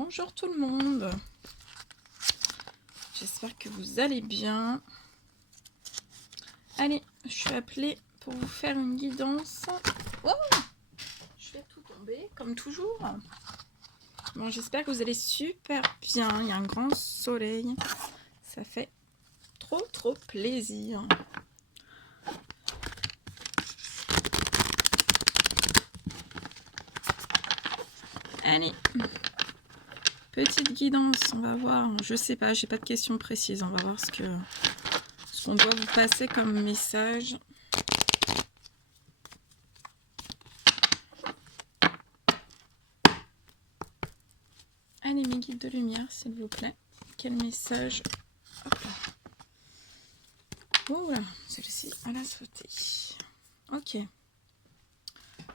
Bonjour tout le monde, j'espère que vous allez bien. Allez, je suis appelée pour vous faire une guidance. Oh, je fais tout tomber comme toujours. Bon, j'espère que vous allez super bien, il y a un grand soleil, ça fait trop plaisir. Allez, petite guidance, on va voir, je sais pas, j'ai pas de questions précises, on va voir ce qu'on doit vous passer comme message. Allez, mes guides de lumière, s'il vous plaît. Quel message? Hop là. Oh là, celle-ci, elle a sauté. Ok.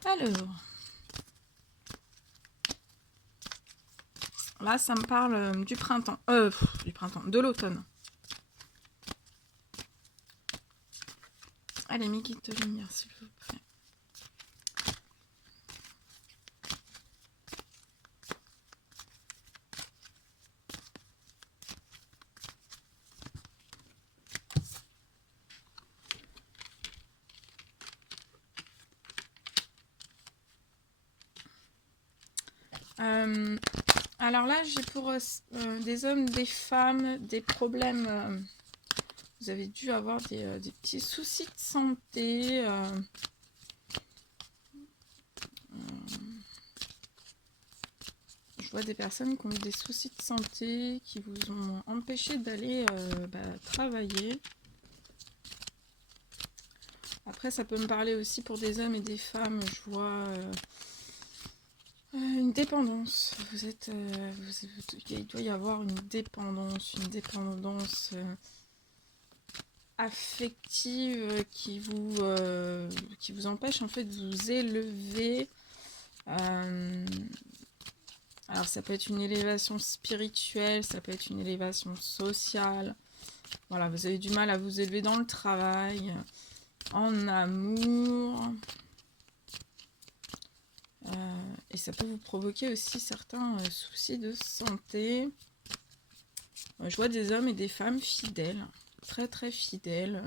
Alors. Là, ça me parle du printemps. De l'automne. Allez, mes guides de lumière, s'il vous plaît. Alors là, j'ai pour des hommes, des femmes, des problèmes. Vous avez dû avoir des petits soucis de santé. Je vois des personnes qui ont eu des soucis de santé, qui vous ont empêché d'aller travailler. Après, ça peut me parler aussi pour des hommes et des femmes. Je vois une dépendance. Il doit y avoir une dépendance affective qui vous empêche en fait de vous élever. Alors ça peut être une élévation spirituelle, ça peut être une élévation sociale. Voilà, vous avez du mal à vous élever dans le travail, en amour. Et ça peut vous provoquer aussi certains soucis de santé. Je vois des hommes et des femmes fidèles, très fidèles.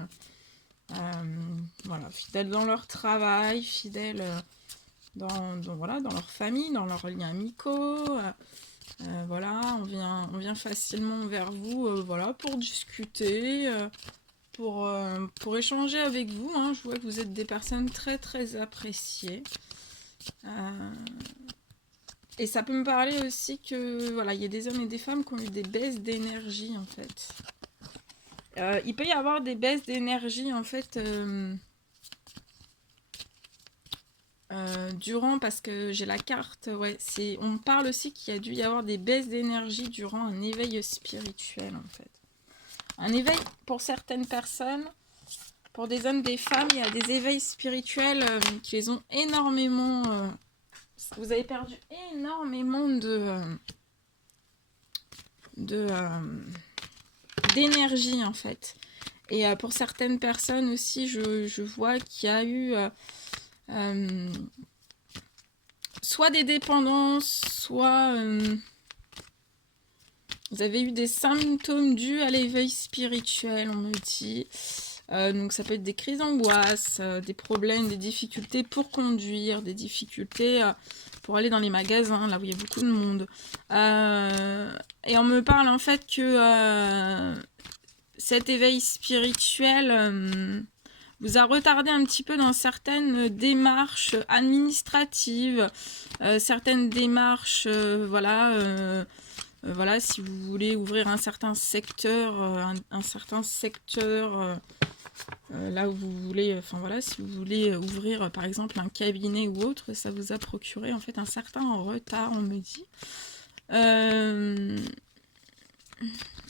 Voilà, fidèles dans leur travail, fidèles dans leur famille, dans leurs liens amicaux. Voilà, on vient facilement vers vous voilà, pour discuter, pour échanger avec vous. Hein. Je vois que vous êtes des personnes très appréciées. Et ça peut me parler aussi que voilà, il y a des hommes et des femmes qui ont eu des baisses d'énergie en fait. Il peut y avoir des baisses d'énergie en fait durant, parce que j'ai la carte, ouais, on me parle aussi qu'il y a dû y avoir des baisses d'énergie durant un éveil spirituel en fait. Un éveil pour certaines personnes, pour des hommes, des femmes, il y a des éveils spirituels qui les ont énormément... vous avez perdu énormément d'énergie en fait. Et pour certaines personnes aussi, je vois qu'il y a eu soit des dépendances, soit vous avez eu des symptômes dus à l'éveil spirituel, on me dit. Donc ça peut être des crises d'angoisse, des problèmes, des difficultés pour conduire, des difficultés pour aller dans les magasins, là où il y a beaucoup de monde. Et on me parle en fait que cet éveil spirituel vous a retardé un petit peu dans certaines démarches administratives, certaines démarches, voilà, si vous voulez ouvrir un certain secteur, là où vous voulez, enfin voilà, si vous voulez ouvrir par exemple un cabinet ou autre, ça vous a procuré en fait un certain retard, on me dit.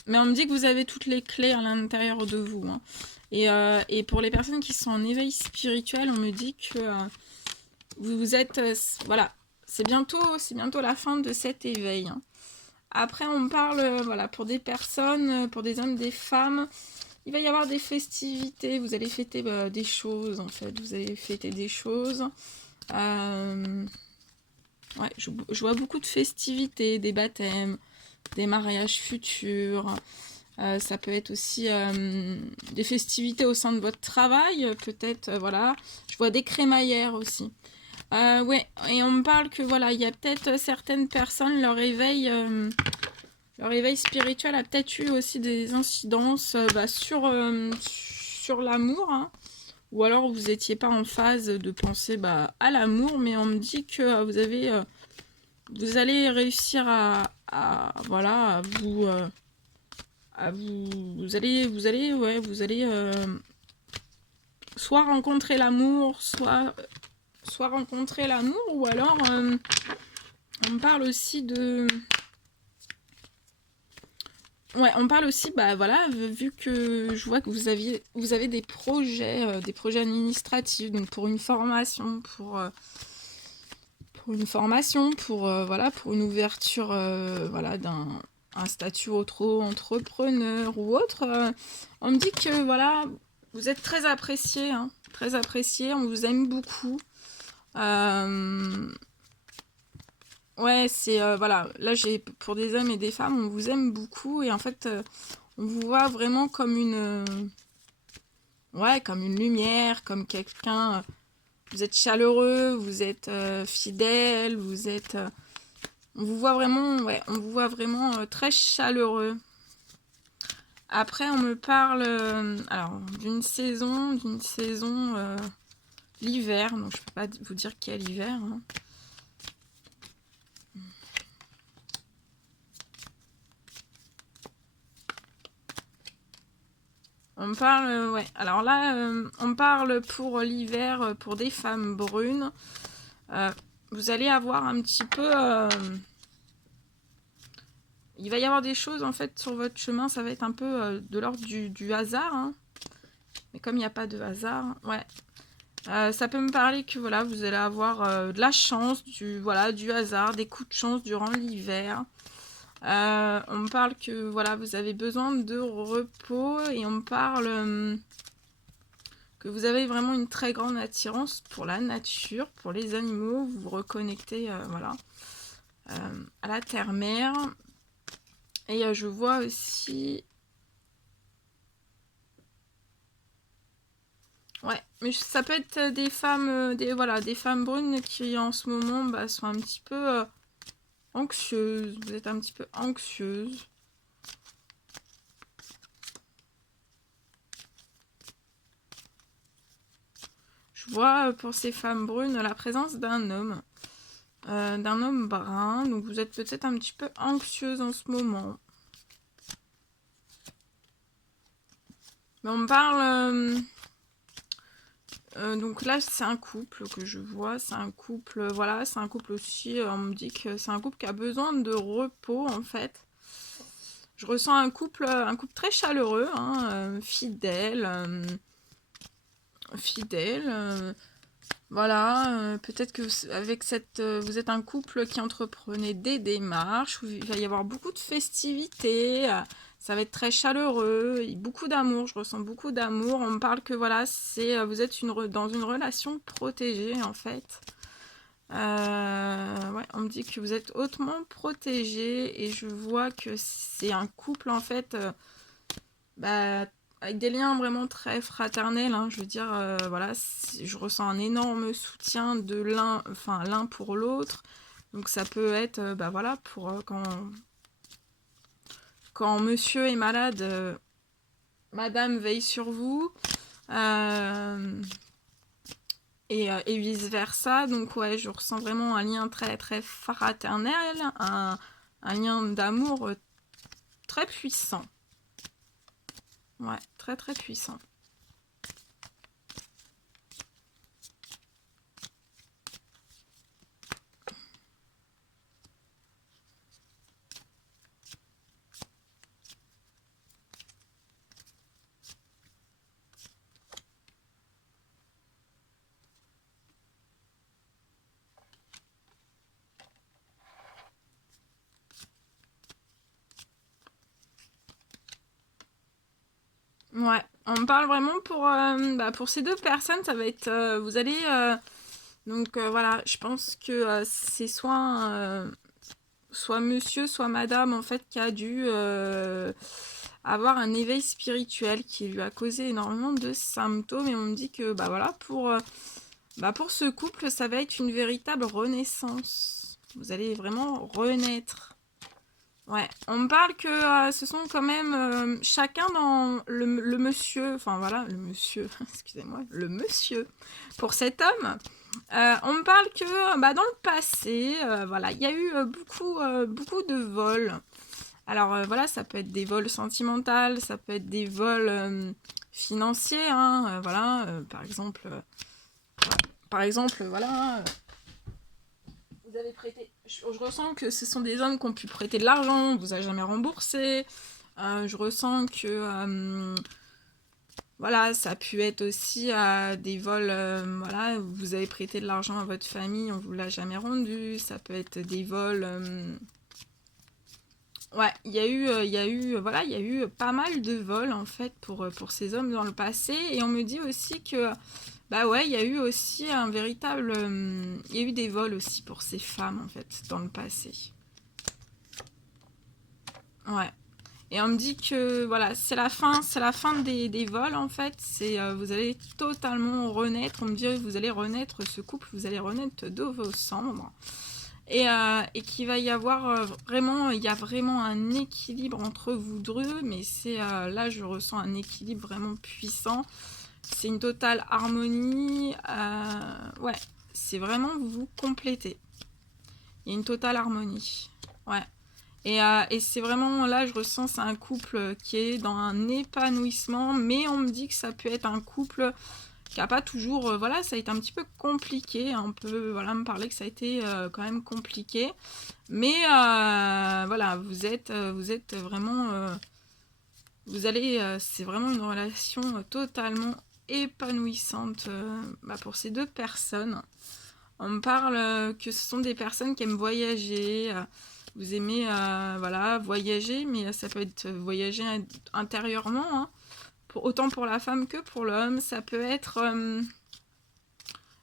Mais on me dit que vous avez toutes les clés à l'intérieur de vous. Hein. Et pour les personnes qui sont en éveil spirituel, on me dit que vous êtes... voilà, c'est bientôt la fin de cet éveil. Hein. Après, on me parle, voilà, pour des personnes, pour des hommes, des femmes, il va y avoir des festivités, vous allez fêter des choses, en fait. Vous allez fêter des choses. Ouais, je vois beaucoup de festivités, des baptêmes, des mariages futurs. Ça peut être aussi des festivités au sein de votre travail, peut-être, voilà. Je vois des crémaillères aussi. Ouais, et on me parle que voilà, il y a peut-être certaines personnes, leur éveil spirituel a peut-être eu aussi des incidences sur l'amour, hein. Ou alors vous n'étiez pas en phase de penser à l'amour, mais on me dit que vous allez réussir voilà, vous allez soit rencontrer l'amour, soit rencontrer l'amour, ou alors on me parle aussi de... Ouais, on parle aussi, voilà, vu que je vois que vous avez des projets administratifs, donc pour une formation, voilà, pour une ouverture, voilà, un statut auto-entrepreneur ou autre. On me dit que voilà, vous êtes très apprécié, hein, très apprécié, on vous aime beaucoup. Ouais, c'est voilà, là j'ai pour des hommes et des femmes, on vous aime beaucoup et en fait, on vous voit vraiment comme ouais, comme une lumière, comme quelqu'un. Vous êtes chaleureux, vous êtes fidèle, on vous voit vraiment, ouais, on vous voit vraiment très chaleureux. Après, on me parle, alors, d'une saison l'hiver, donc je peux pas vous dire quel hiver, hein. On me parle, ouais, alors là, on me parle pour l'hiver, pour des femmes brunes. Vous allez avoir un petit peu... il va y avoir des choses, en fait, sur votre chemin, ça va être un peu de l'ordre du hasard, hein. Mais comme il n'y a pas de hasard, ouais. Ça peut me parler que, voilà, vous allez avoir de la chance, voilà, du hasard, des coups de chance durant l'hiver. On me parle que, voilà, vous avez besoin de repos et on me parle... que vous avez vraiment une très grande attirance pour la nature, pour les animaux, vous vous reconnectez voilà, à la terre-mère. Et je vois aussi... Ouais, mais ça peut être des femmes, voilà, des femmes brunes qui en ce moment sont un petit peu anxieuses. Vous êtes un petit peu anxieuse. Je vois pour ces femmes brunes la présence d'un homme brun. Donc vous êtes peut-être un petit peu anxieuse en ce moment. Mais on me parle... donc là, c'est un couple que je vois. C'est un couple, voilà, c'est un couple aussi. On me dit que c'est un couple qui a besoin de repos, en fait. Je ressens un couple très chaleureux, hein, fidèle. Voilà, peut-être que avec vous êtes un couple qui entreprenait des démarches, où il va y avoir beaucoup de festivités, ça va être très chaleureux, et beaucoup d'amour, je ressens beaucoup d'amour. On me parle que voilà, vous êtes dans une relation protégée en fait. Ouais, on me dit que vous êtes hautement protégé et je vois que c'est un couple en fait, avec des liens vraiment très fraternels, hein. Je veux dire, voilà, je ressens un énorme soutien de l'un pour l'autre. Donc ça peut être, voilà, pour quand monsieur est malade, madame veille sur vous. Et vice versa. Donc ouais, je ressens vraiment un lien très très fraternel, un lien d'amour très puissant. Ouais, très très puissant. Ouais, on me parle vraiment pour ces deux personnes, ça va être, vous allez Donc voilà, je pense que c'est soit monsieur, soit madame, en fait, qui a dû avoir un éveil spirituel qui lui a causé énormément de symptômes. Et on me dit que, bah voilà, pour ce couple, ça va être une véritable renaissance. Vous allez vraiment renaître. Ouais, on me parle que ce sont quand même chacun dans le monsieur, enfin voilà, le monsieur, excusez-moi, le monsieur, pour cet homme. On me parle que bah, dans le passé, voilà, il y a eu beaucoup de vols. Alors voilà, ça peut être des vols sentimentaux, ça peut être des vols financiers, hein, voilà, par exemple, voilà, vous avez prêté. Je ressens que ce sont des hommes qui ont pu prêter de l'argent, on vous a jamais remboursé. Je ressens que voilà, ça a pu être aussi des vols, voilà, vous avez prêté de l'argent à votre famille, on vous l'a jamais rendu. Ça peut être des vols. Ouais, voilà, il y a eu pas mal de vols en fait pour ces hommes dans le passé. Et on me dit aussi que bah ouais, il y a eu aussi un véritable, il y a eu des vols aussi pour ces femmes en fait dans le passé. Ouais. Et on me dit que voilà, c'est la fin des vols en fait. Vous allez totalement renaître. On me dit vous allez renaître, ce couple, vous allez renaître de vos cendres. Et qu'il va y avoir vraiment, il y a vraiment un équilibre entre vous deux, mais là je ressens un équilibre vraiment puissant. C'est une totale harmonie. Ouais, c'est vraiment vous vous complétez. Il y a une totale harmonie. Ouais. Et c'est vraiment, là, je ressens, c'est un couple qui est dans un épanouissement, mais on me dit que ça peut être un couple qui n'a pas toujours, voilà, ça a été un petit peu compliqué, on peut, voilà, me parler que ça a été quand même compliqué, mais voilà, vous êtes vraiment, c'est vraiment une relation totalement épanouissante bah, pour ces deux personnes. On me parle que ce sont des personnes qui aiment voyager. Vous aimez voilà, voyager, mais ça peut être voyager intérieurement. Hein, autant pour la femme que pour l'homme. Ça peut être...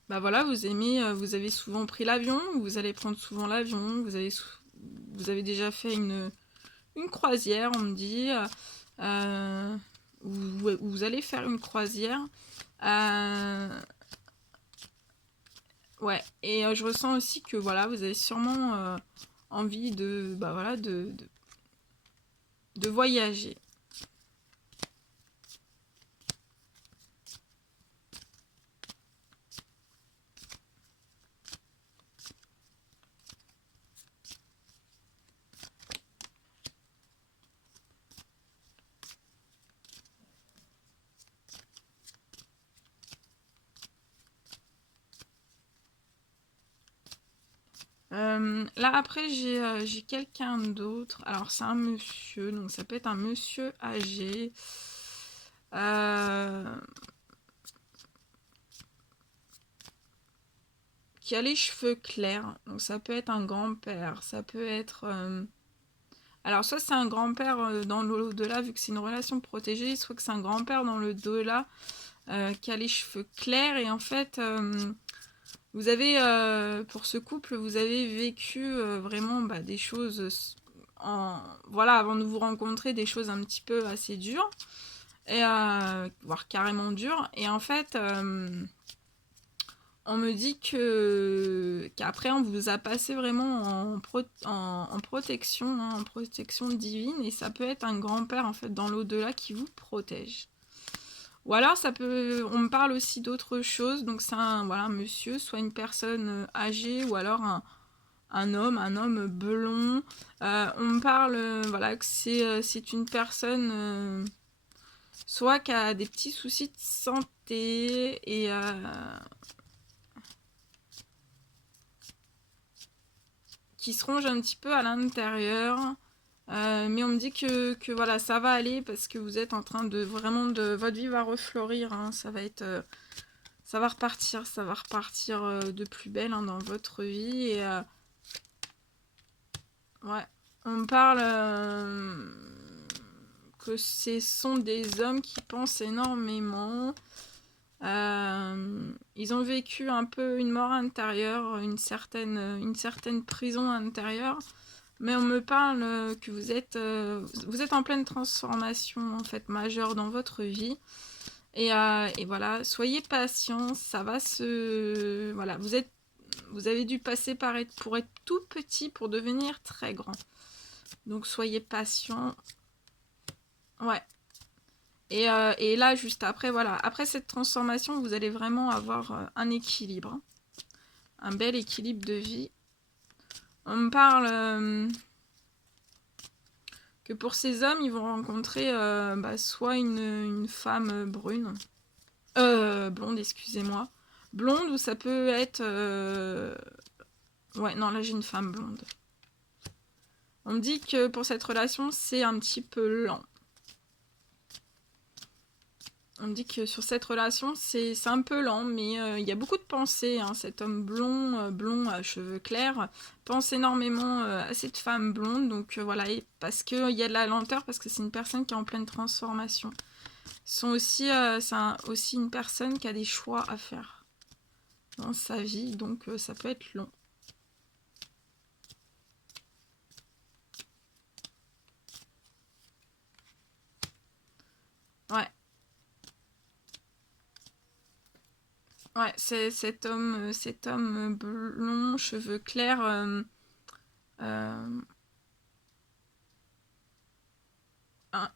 bah voilà, vous avez souvent pris l'avion, vous allez prendre souvent l'avion, vous avez déjà fait une croisière, on me dit. Vous allez faire une croisière. Ouais, et je ressens aussi que voilà, vous avez sûrement envie bah, voilà, de voyager. Là après j'ai quelqu'un d'autre. Alors c'est un monsieur, donc ça peut être un monsieur âgé. Qui a les cheveux clairs. Donc ça peut être un grand-père, ça peut être... Alors soit c'est un grand-père dans l'au-delà, vu que c'est une relation protégée, soit que c'est un grand-père dans le delà qui a les cheveux clairs. Et en fait, vous avez, pour ce couple, vous avez vécu vraiment bah, des choses, voilà, avant de vous rencontrer, des choses un petit peu assez dures, et, voire carrément dures. Et en fait... on me dit qu'après on vous a passé vraiment en protection, hein, en protection divine, et ça peut être un grand-père en fait dans l'au-delà qui vous protège. Ou alors on me parle aussi d'autres choses, donc c'est un monsieur, soit une personne âgée, ou alors un homme blond. On me parle voilà, que c'est une personne soit qui a des petits soucis de santé, et qui se ronge un petit peu à l'intérieur. Mais on me dit que voilà, ça va aller parce que vous êtes en train de vraiment votre vie va refleurir. Hein, ça va repartir, de plus belle hein, dans votre vie. Et ouais, on me parle que ce sont des hommes qui pensent énormément. Ils ont vécu un peu une mort intérieure, une certaine prison intérieure. Mais on me parle que vous êtes en pleine transformation en fait majeure dans votre vie. Et voilà, soyez patient, ça va se... Voilà, vous avez dû passer par pour être tout petit pour devenir très grand. Donc soyez patient. Ouais. Et là, juste après, voilà, après cette transformation, vous allez vraiment avoir un équilibre. Hein. Un bel équilibre de vie. On me parle que pour ces hommes, ils vont rencontrer soit une femme brune. Blonde, excusez-moi. Blonde ou ça peut être... Ouais, non, là j'ai une femme blonde. On me dit que pour cette relation, c'est un petit peu lent. On me dit que sur cette relation, c'est un peu lent, mais il y a beaucoup de pensées. Hein. Cet homme blond à cheveux clairs, pense énormément à cette femme blonde. Donc voilà, parce qu'il y a de la lenteur, parce que c'est une personne qui est en pleine transformation. C'est aussi une personne qui a des choix à faire dans sa vie, donc ça peut être long. Ouais. Ouais, c'est cet homme blond, cheveux clairs,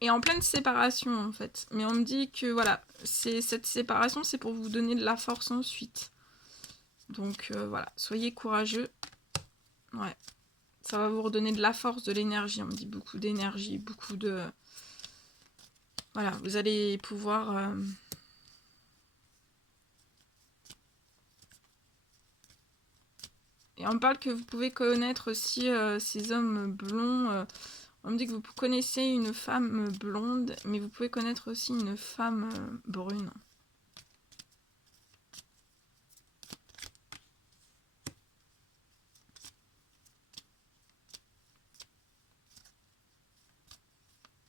est en pleine séparation en fait. Mais on me dit que voilà, cette séparation, c'est pour vous donner de la force ensuite. Donc voilà, soyez courageux. Ouais, ça va vous redonner de la force, de l'énergie. On me dit beaucoup d'énergie, beaucoup de... Voilà, vous allez pouvoir... Et on me parle que vous pouvez connaître aussi ces hommes blonds. On me dit que vous connaissez une femme blonde, mais vous pouvez connaître aussi une femme brune.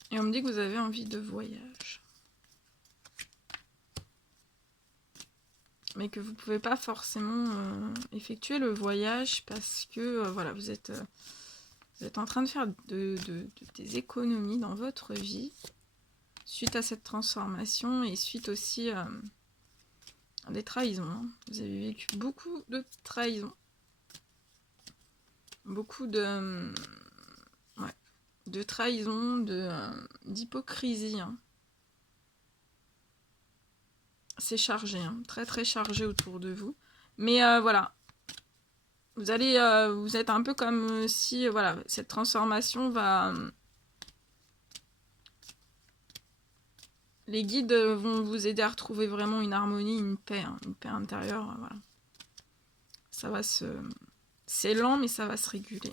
Et on me dit que vous avez envie de voyage. Mais que vous ne pouvez pas forcément effectuer le voyage parce que voilà, vous êtes en train de faire des économies dans votre vie suite à cette transformation et suite aussi à des trahisons. Hein. Vous avez vécu beaucoup de trahisons. Beaucoup de trahison, d'hypocrisie. Hein. C'est chargé, hein, très très chargé autour de vous. Mais voilà, vous êtes un peu comme si voilà, cette transformation va... les guides vont vous aider à retrouver vraiment une harmonie, une paix intérieure. Voilà. Ça va se... C'est lent, mais ça va se réguler.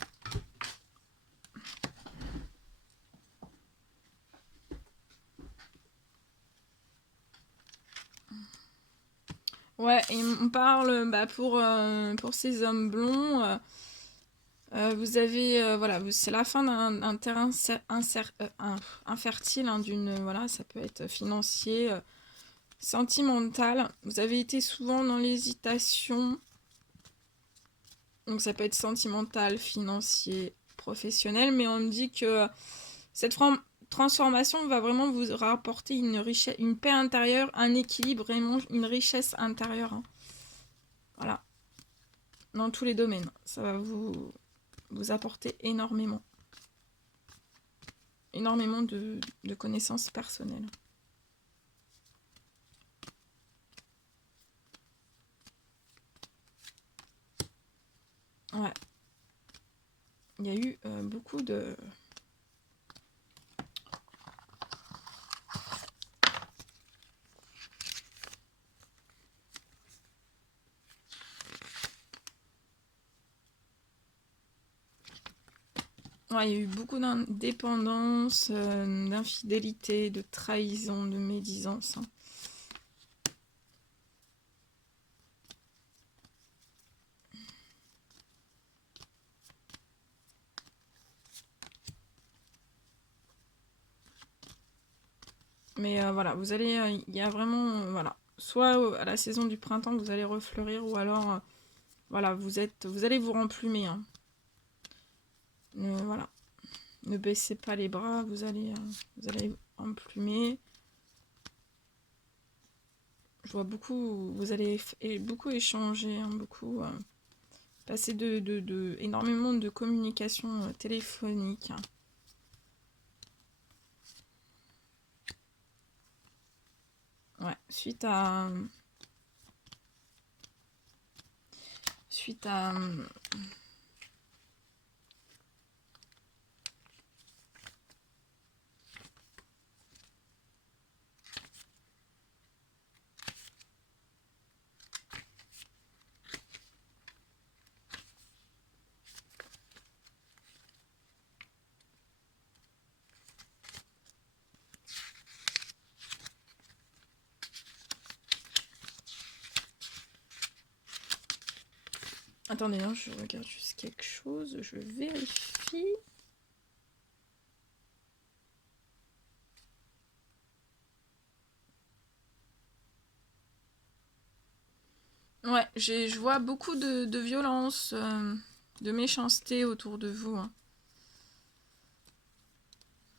Ouais, et on parle pour ces hommes blonds. Vous avez, voilà, c'est la fin d'un terrain infertile, hein, voilà, ça peut être financier, sentimental. Vous avez été souvent dans l'hésitation, donc ça peut être sentimental, financier, professionnel, mais on me dit que cette transformation va vraiment vous rapporter une richesse, une paix intérieure, un équilibre, vraiment une richesse intérieure. Hein. Voilà, dans tous les domaines, ça va vous apporter énormément de connaissances personnelles. Ouais. Il y a eu beaucoup de... Ouais, il y a eu beaucoup d'indépendance, d'infidélité, de trahison, de médisance. Hein. Mais voilà, vous allez... Il y a vraiment... voilà. soit à la saison du printemps, vous allez refleurir, ou alors, voilà, vous allez vous remplumer. Hein. Voilà. Ne baissez pas les bras, vous allez emplumer. Je vois beaucoup, vous allez beaucoup échanger, hein, beaucoup passer énormément de communication téléphonique. Hein. Ouais, suite à attendez, hein, je regarde juste quelque chose, je vérifie. Ouais, je vois beaucoup de violence, de méchanceté autour de vous. Hein.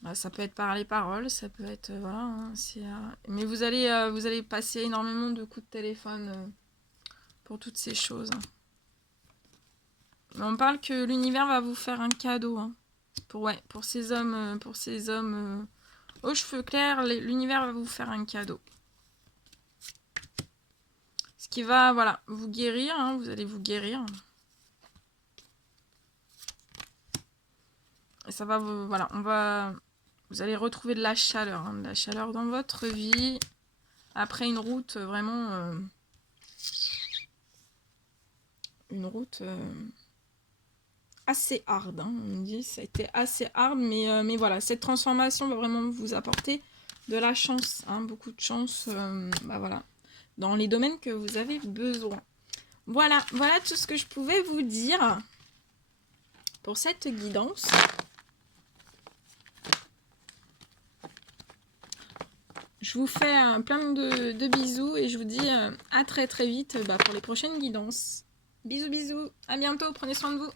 Bah, ça peut être par les paroles, ça peut être... voilà, hein, mais vous allez passer énormément de coups de téléphone pour toutes ces choses. Hein. Mais on parle que l'univers va vous faire un cadeau. Hein. Pour ces hommes, aux cheveux clairs, l'univers va vous faire un cadeau. Ce qui va, voilà, vous guérir, hein, vous allez vous guérir. Et ça va vous, voilà, vous allez retrouver de la chaleur, hein, de la chaleur dans votre vie. Après une route vraiment, une route assez hard, hein, on me dit, ça a été assez hard, mais voilà, cette transformation va vraiment vous apporter de la chance, hein, beaucoup de chance, bah voilà, dans les domaines que vous avez besoin. Voilà tout ce que je pouvais vous dire pour cette guidance. Je vous fais plein de bisous et je vous dis à très vite pour les prochaines guidances. Bisous, bisous, à bientôt, prenez soin de vous.